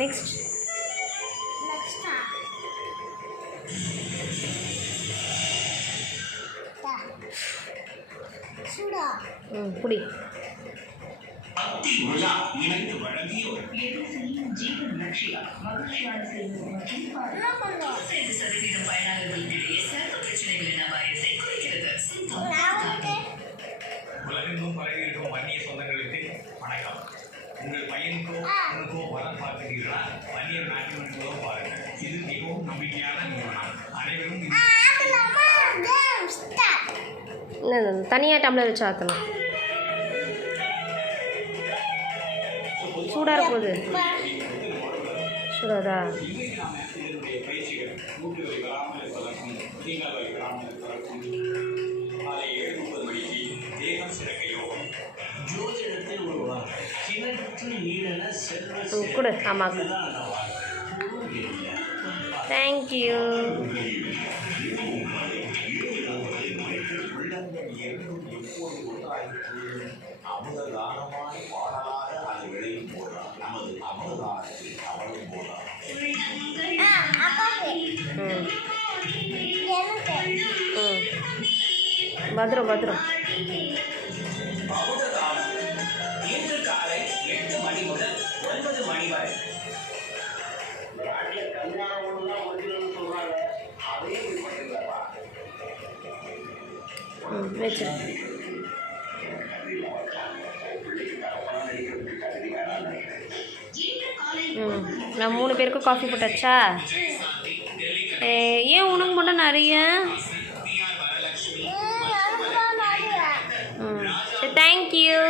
Next குடி. உலகெங்கும் பரவி இருக்கும் வன்னிய சொந்தங்களுக்கு வணக்கம். உங்கள் பையனுக்கோ வரம் பார்க்கிறீர்களா? வன்னிய மேட்ரிமோனி மூலம் பாருங்க. இது மிகவும் நம்பிக்கையான நிறுவனம். அனைவரும் தனியாக டம்ளர் வச்சு ஆற்றலாம். சூடாக போகுது. சூடாதா? கொடு ஆமாக்கு. தேங்க்யூ. பத்ரம் பத்ரம். வச்சு நான் 3 பேருக்கு காஃபி போட்டாச்சா? ஏன் உனக்கு மட்டும் நிறைய? சரி, தேங்க்யூ.